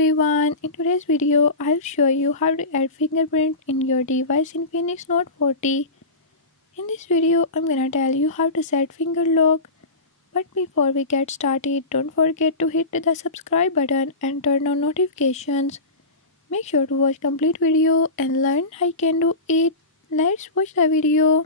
everyone, in today's video I'll show you how to add fingerprint in your device in Infinix Note 40. In this video I'm gonna tell you how to set finger lock. But before we get started, don't forget to hit the subscribe button and turn on notifications. Make sure to watch complete video and learn how you can do it. Let's watch the video.